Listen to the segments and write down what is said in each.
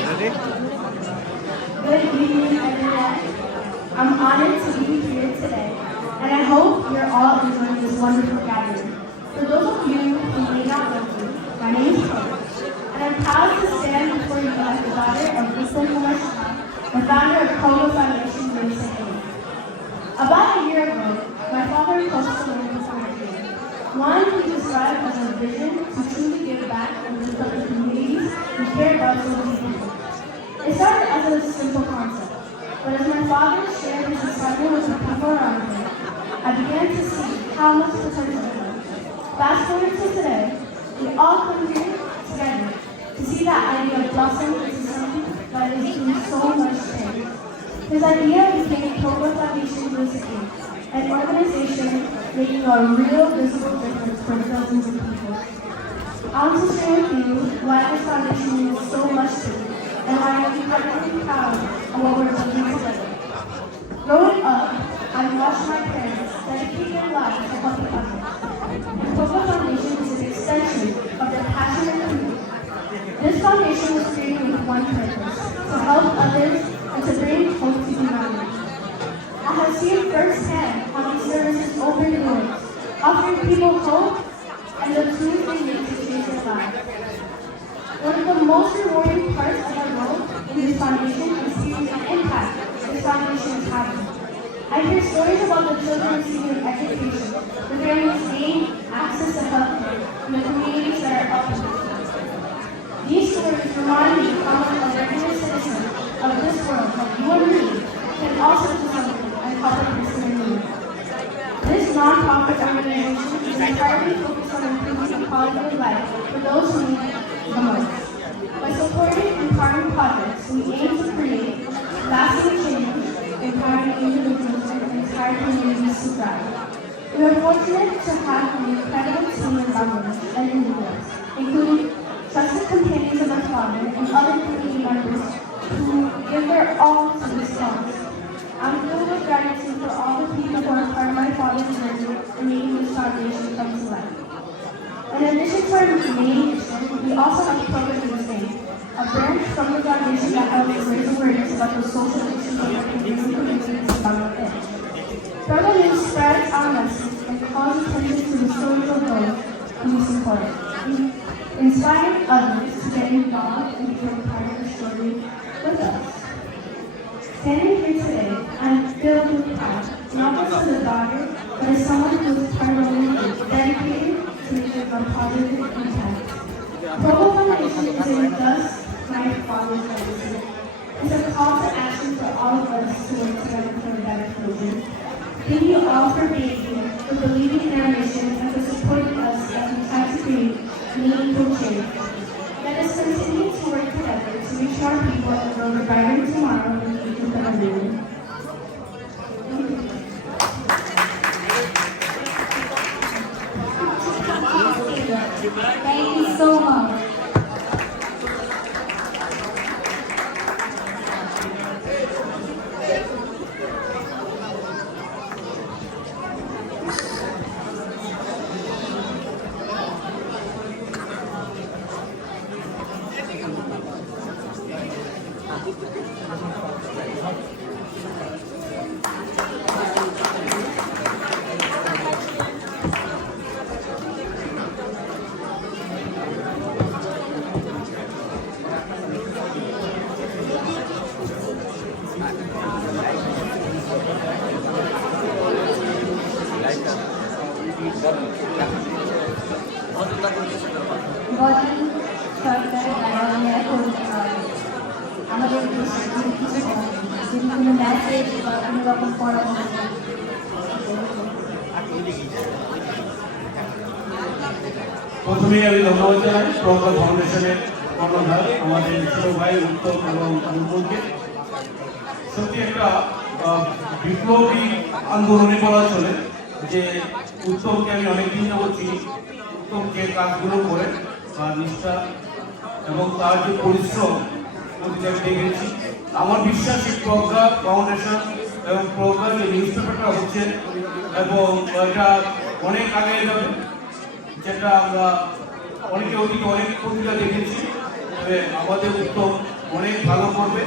Good evening, everyone. I'm honored to be here today, and I hope you're all enjoying this wonderful gathering. For those of you who may not know me, my name is Chloe, and I'm proud to stand before you as the daughter of Islam Kumar Shah, the founder of Kogo Foundation USA. About a year ago, my father posted a link on my dream. One he described as a vision to truly give back and lift up the communities who care about so many people. It started as a simple concept, but as my father shared his excitement with the people around him, I began to see how much potential there was. Fast forward to today, we all come here together to see that idea blossom into something that is doing so much change. His idea became Kogo Foundation USA, an organization making a real visible difference for thousands of people. I want to share with you why this foundation means so much to me and why I'm incredibly proud of what we're building together. Growing up, I watched my parents dedicate their lives to helping others, and Kogo Foundation is an extension of their passion and commitment. This foundation was created with one purpose: to help others and to bring hope to humanity. I have seen firsthand how these services open doors, offering people hope and the tools they need to change their lives. One of the most rewarding parts of our role in this foundation is seeing the impact this foundation is having. I hear stories about the children receiving education, the families gaining access to healthcare, and the communities that are uplifted. These stories remind me how much a regular citizen of this world, like you and me, can also do something and help a person in need. This non-profit organization is entirely focused on improving the quality of life for those who need it the most. By supporting empowering projects, we aim to create lasting change, empowering individuals and entire communities to thrive. We are fortunate to have an incredible team of members and individuals, including trusted companions of my father and other community members who give their all to this cause. I'm filled with gratitude for all the people who are part of my father's journey in making this foundation come to life. In addition to our main mission, we also have Program Newsday, a branch from the foundation that helps raise awareness about the social issues of our communities in Bangladesh. Program News spreads our message and calls attention to the stories of those who we support, inspiring others to get involved and become part of the story with us. Standing here today, I'm filled with pride, not just as a daughter, but as someone who is part of a movement dedicated to making a positive impact. Kogo Foundation isn't just my father's legacy. It's a call to action for all of us to work together for a better future. Thank you all for being here, for believing in our mission, and for supporting us as we try to create meaningful change. Let us continue to work together to reach our people and build a brighter tomorrow in the future for everyone. Thank you so much. বলেন সরকার এখন আমাদের দেশে কিছু যদি কোনো message বা কোনো রকম পরামর্শ প্রথমেই আমি ধন্যবাদ জানাই প্রজ্ঞা ফাউন্ডেশনের কর্ণধার আমাদের ছোট ভাই উত্তম এবং অনুপমকে। সত্যি একটা বিপ্লবী আন্দোলনে বলা চলে যে উত্তমকে আমি অনেকদিন যাবত চিনি। উত্তম যে কাজগুলো করে তার নিষ্ঠা এবং তার যে পরিশ্রম আমি দেখেছি। আমার বিশ্বাস এই প্রজ্ঞা ফাউন্ডেশন এবং প্রজ্ঞা যে নিউজ পেপারটা হচ্ছে এবং এটা অনেক আগে যাবে, যেটা আমরা অনেকে ওদিকে অনেক পত্রিকা দেখেছি। তবে আমাদের উত্তম অনেক ভালো করবে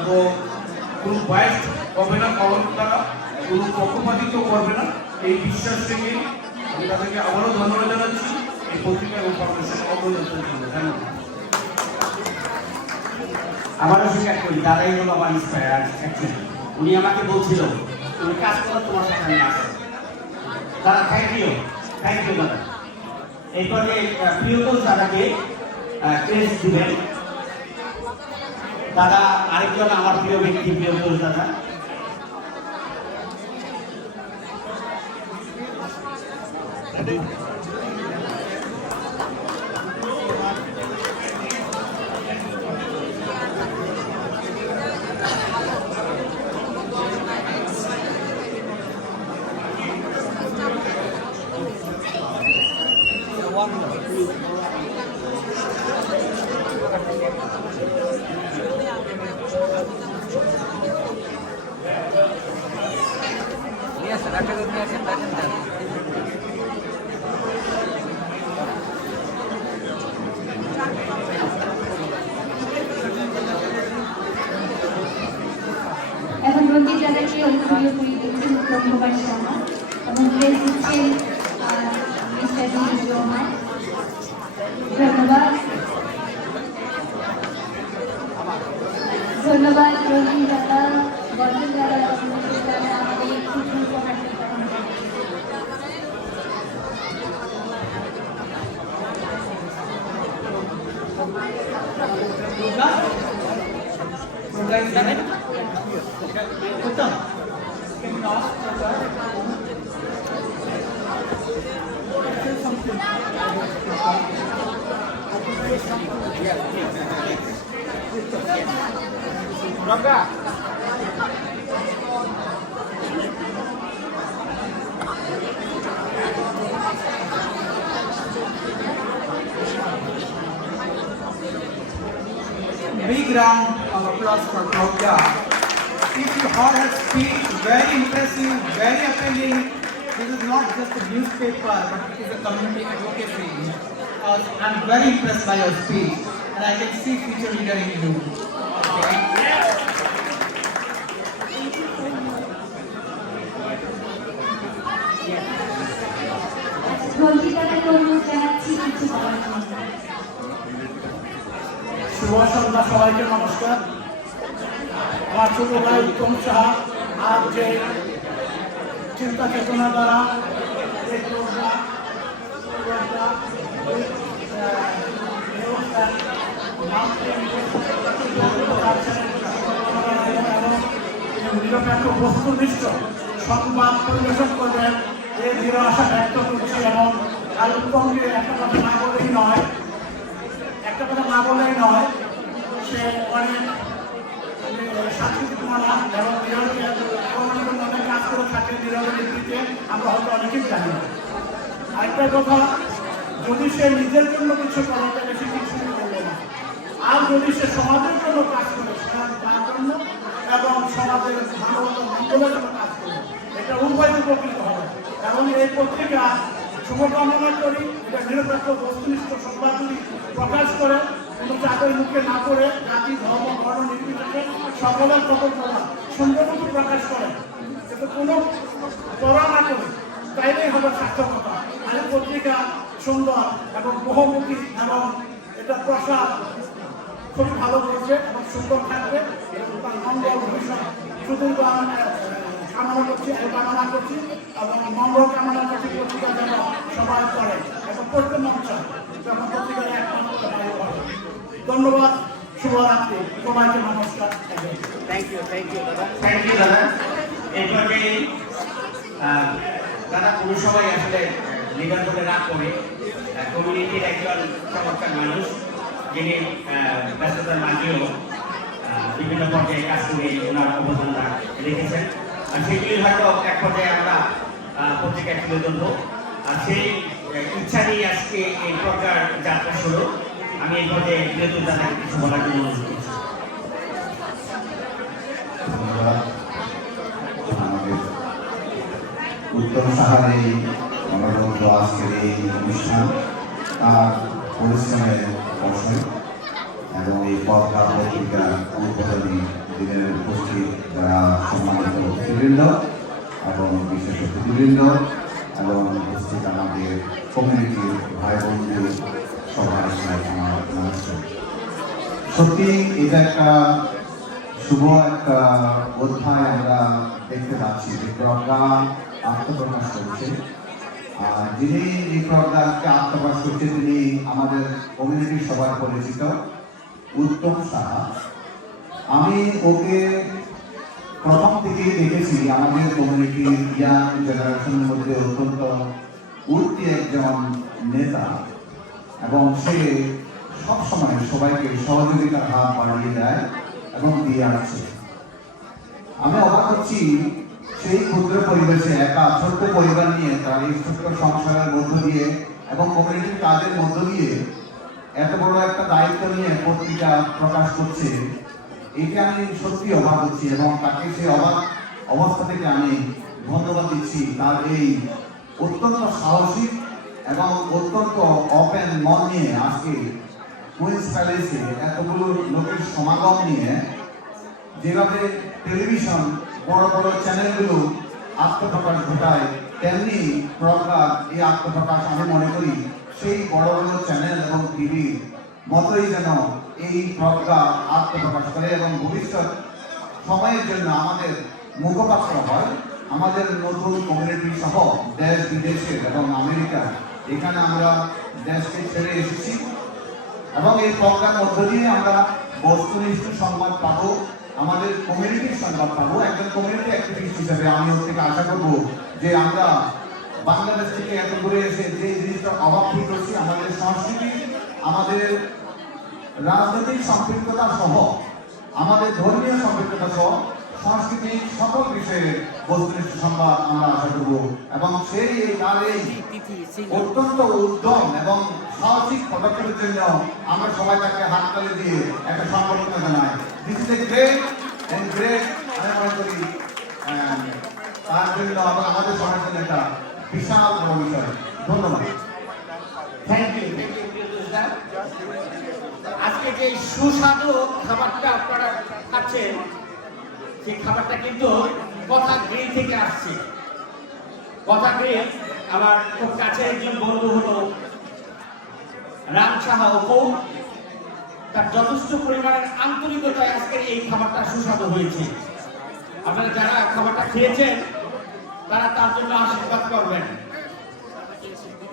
এবং কোনো বয়স হবে না কলম দ্বারা, কোনো পক্ষপাতিত্ব করবে না, এই বিশ্বাস থেকে আমি তাদেরকে আবারও ধন্যবাদ জানাচ্ছি এই পত্রিকা এবং ফাউন্ডেশনের অবদানের জন্য। ধন্যবাদ। আমারও স্বীকার করি দাদাই হলো আমার ইন্সপায়ার অ্যাকচুয়ালি। উনি আমাকে বলছিল তুমি কাজ করো, তোমার সাথে আমি আসো। দাদা থ্যাংক ইউ দাদা। এরপরে প্রিয়তোষ দাদাকে ক্রেস্ট দিবেন। দাদা আরেকজন আমার প্রিয় ব্যক্তি প্রিয়তোষ দাদা। এখন রঞ্জিত দাদাকে পুরোপুরি দেখছেন প্রভুবাই শর্মা এবং প্রেস দিচ্ছেন মিস্টার জিজু রহমান। ধন্যবাদ ধন্যবাদ রঞ্জিত দাদা, বর্জন দাদা এবং রঞ্জিত দাদা আমাদের খুব উপহার দিচ্ছেন। Big round of applause for Pragya. If you heard her speech, very impressive, very appealing. This is not just a newspaper, but it is a community advocacy. I'm very impressed by your speech, and I can see future leader in you. Okay? রঞ্জিত দাদাকে অনুরোধ জানাচ্ছি কিছু বলার জন্য। শুভ সন্ধ্যা, সবাইকে নমস্কার। আমার ছোট ভাই উত্তম সাহা আজ যে চিন্তা চেতনা দ্বারা এই নিরপেক্ষ বস্তুনিষ্ঠ সংবাদ পরিবেশন করবেন এই দৃঢ় আশা ব্যক্ত করছি। এবং আর উত্তমকে একটা কথা না বলেই নয়, সে অনেক সাংস্কৃতিক মানা এবং নিরবের মধ্যে কাজ করে থাকে। নিরবের নেতৃত্বে আমরা হয়তো অনেকেই জানি না। আরেকটা কথা, যদি সে নিজের জন্য কিছু করে তাহলে সে কিছু করবে না, আর যদি সে সমাজের জন্য কাজ করে তার জন্য এবং সমাজের মানবতা মঙ্গলের জন্য কাজ করে, এটা উভয় উপকৃত হবে। এবং এই পত্রিকা শুভকামনা করি, এটা নিরপেক্ষ বস্তুনিষ্ঠ সংবাদগুলি প্রকাশ করে, কোনো চাকরি মুখে না করে জাতি ধর্ম বর্ণ নির্বিশেষে সকলের খবর সুন্দরমতো প্রকাশ করে, যাতে কোনো পড়া না করে, তাইলেই হবে সার্থকতা। আর পত্রিকা সুন্দর এবং বহুমুখী এবং এটা প্রসার খুবই ভালো করছে এবং সুন্দর থাকবে এবং তার মঙ্গল ভবিষ্যৎ সুদূর কামনা করছি এবং মঙ্গল কামনা করছি। পত্রিকা যেন সবাই করে এবং করতে মন চায়, যেমন পত্রিকার একমাত্র ভালো হবে। ধন্যবাদ, শুভরাত্রি, সবাইকে নমস্কার। থ্যাংক ইউ দাদা। এরপরে দাদা কোনো সময় আসলে লিডার বলে রাগ করে, কমিউনিটির একজন চমৎকার মানুষ, যিনি ব্যস্ততার মাঝেও বিভিন্ন পর্যায়ে কাজ করে ওনার অবদানটা রেখেছেন। আর সেগুলি হয়তো এক পর্যায়ে আমরা পত্রিকায় তুলে ধরবো। আর সেই ইচ্ছা নিয়ে আজকে এই প্রকার যাত্রা শুরু। আমি এই পর্যায়ে বিনোদন দাদাকে কিছু বলার জন্য অনুরোধ করছি। আমাদের উত্তম সাহার এই অনবদ্য আজকের এই অনুষ্ঠান তার পরিশ্রমের ফসল এবং এই পত্রিকা পত্রিকা উদ্বোধনী দিনের উপস্থিত যারা সম্মানিত অতিথিবৃন্দ এবং বিশেষ অতিথিবৃন্দ এবং উপস্থিত আমাদের কমিউনিটির ভাই বন্ধু সবার আমার নমস্কার। সত্যি এটা একটা শুভ একটা অধ্যায় আমরা দেখতে পাচ্ছি যে প্রজ্ঞা আত্মপ্রকাশ করছে। যিনি এই প্রজ্ঞাকে আত্মপ্রকাশ করছে তিনি আমাদের কমিউনিটির সবার পরিচিত উত্তম সাহা। আমি ওকে প্রথম থেকেই দেখেছি আমাদের কমিউনিটির ইয়াং জেনারেশনের মধ্যে অত্যন্ত উঠতি একজন নেতা এবং সে সবসময় সবাইকে সহযোগিতার হাত বাড়িয়ে দেয় এবং দিয়ে আসছে। আমি অবাক হচ্ছি সেই ক্ষুদ্র পরিবেশে একা ছোট্ট পরিবার নিয়ে তার এই ছোট্ট সংসারের মধ্য দিয়ে এবং কমিউনিটির কাজের মধ্য দিয়ে এত বড় একটা দায়িত্ব নিয়ে পত্রিকা প্রকাশ করছে। একে আমি সত্যি অবাক হচ্ছি এবং তাকে সেই অবাক অবস্থা থেকে আমি ধন্যবাদ দিচ্ছি তার এই অত্যন্ত সাহসিক এবং অত্যন্ত ওপেন মন নিয়ে আজকে কুইন্স প্যালেসে এতগুলো লোকের সমাগম নিয়ে যেভাবে টেলিভিশন বড় বড় চ্যানেলগুলো আত্মপ্রকাশ ঘটায় তেমনি প্রজ্ঞা এই আত্মপ্রকাশ আমি মনে করি সেই বড় বড় চ্যানেল এবং টিভির মতোই যেন এই প্রজ্ঞা আত্মপ্রকাশ করে এবং ভবিষ্যৎ সময়ের জন্য আমাদের মুখপাত্র হয়। আমাদের নতুন কমিউনিটি সহ দেশ বিদেশের এবং আমেরিকা এখানে আমরা দেশকে ছেড়ে এসেছি এবং এই প্রজ্ঞার মধ্য দিয়ে আমরা বস্তুনিষ্ঠ সংবাদ পাবো, আমাদের কমিউনিটির সংবাদ পাবো। একজন কমিউনিটি অ্যাক্টিভিস্ট হিসেবে আমি ওর থেকে আশা করবো যে আমরা বাংলাদেশ থেকে এত দূরে এসে যে জিনিসটা অভাব ফিল করছি আমাদের সংস্কৃতি, আমাদের রাজনৈতিক সম্পৃক্ততা সহ আমাদের ধর্মীয় সম্পৃক্ততা সহ সাংস্কৃতিক সকল বিষয়ে বস্তুনিষ্ঠ সংবাদ আমরা আশা করব এবং সেই তার এই অত্যন্ত উদ্যম এবং সাহসিক পদক্ষেপের জন্য আমরা সবাই তাকে হাততালি দিয়ে একটা সম্বর্ধনা জানাই। This is a great and great আমি মনে করি তার জন্য আমাদের সবার জন্য একটা বিশাল বড় বিষয়। ধন্যবাদ। থ্যাংক ইউ আজকে যে সুস্বাদু খাবারটা আপনারা খাচ্ছেন সেই খাবারটা কিন্তু কথা গ্রিল থেকে আসছে। কথা গ্রিল আমার খুব কাছে একজন বন্ধু হলো রাম সাহা অপু, তার যথেষ্ট পরিমাণের আন্তরিকতায় আজকের এই খাবারটা সুস্বাদু হয়েছে। আপনারা যারা খাবারটা খেয়েছেন তারা তার জন্য আশীর্বাদ করবেন।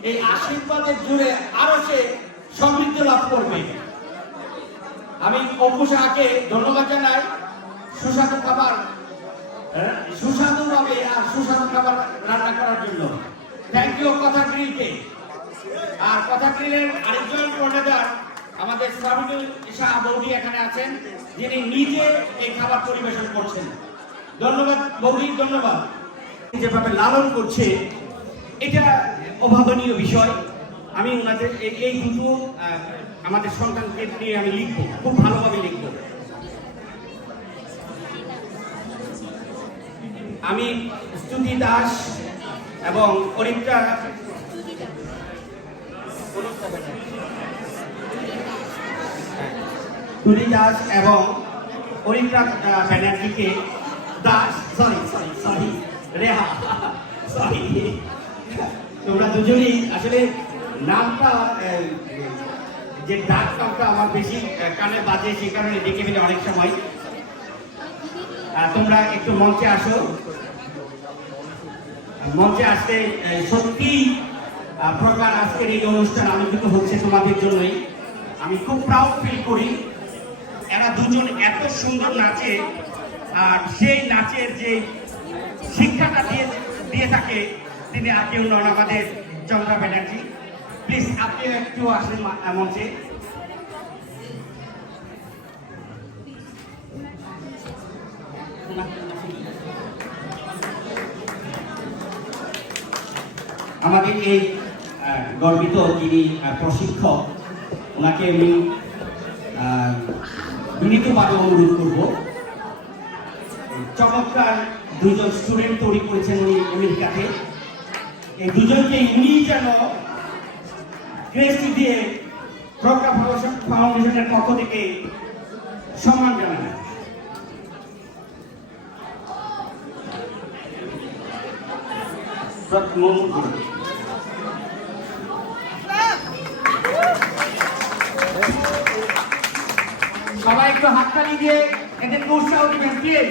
এই আশীর্বাদের জুড়ে আরো সে সমৃদ্ধ লাভ করবে। আমি অপু সাহাকে ধন্যবাদ জানাই সুস্বাদু খাবার সুস্বাদুভাবে আর সুস্বাদু খাবার রান্না করার জন্য। থ্যাংক ইউ কথা গ্রিলকে। আর কথা গ্রিলের আরেকজন কর্ণধার আমাদের সাবিনুল শাহ বৌদি এখানে আছেন, যিনি নিজে এই খাবার পরিবেশন করছেন। ধন্যবাদ বৌদি, ধন্যবাদ। যেভাবে লালন করছে এটা অভাবনীয় বিষয়। আমি ওনাদের এই দুটো আমাদের সন্তানকে নিয়ে আমি লিখবো, খুব ভালোভাবে লিখবো। আমি স্তুতি দাস এবং অরিত্রা তুলি দাস এবং অরিত্রা ব্যানার্জিকে দাস সরি রেহা সরি তোমরা দুজনেই আসলে নামটা যে ডাক নামটা আমার বেশি কানে বাজে, সেই কারণে ডেকে ফেলে অনেক সময়। তোমরা একটু মঞ্চে আসো। মঞ্চে আসতে সত্যি প্রকার আজকের এই অনুষ্ঠান আয়োজিত হচ্ছে তোমাদের জন্যই। আমি খুব প্রাউড ফিল করি। এরা দুজন এত সুন্দর নাচে, আর সেই নাচের যে শিক্ষাটা দিয়ে থাকে তিনি আর কেউ নন, আমাদের চন্দ্রা ব্যানার্জি। প্লিজ আপনিও একটু আসেন মঞ্চে। আমাদের এই গর্বিত যিনি প্রশিক্ষক, ওনাকে আমি বিনীতভাবে অনুরোধ করব। চমৎকার দুজন স্টুডেন্ট তৈরি করেছেন উনি আমেরিকাতে। এই দুজনকে উনি যেন ক্রেস্ট দিয়ে প্রজ্ঞা ফাউন্ডেশনের পক্ষ থেকে সম্মান জানাবেন। সবাই একটু হাততালি দিয়ে এদেরকে উৎসাহ দিবেন প্লিজ।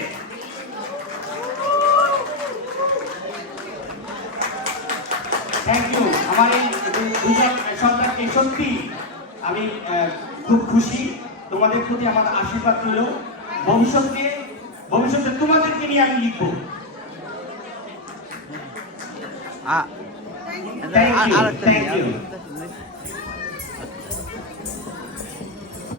Thank you. আমার এই দুজন সন্তানকে সত্যি আমি খুব খুশি। তোমাদের প্রতি আমার আশীর্বাদ রইল। ভবিষ্যতে তোমাদেরকে নিয়ে আমি লিখবো। Thank you.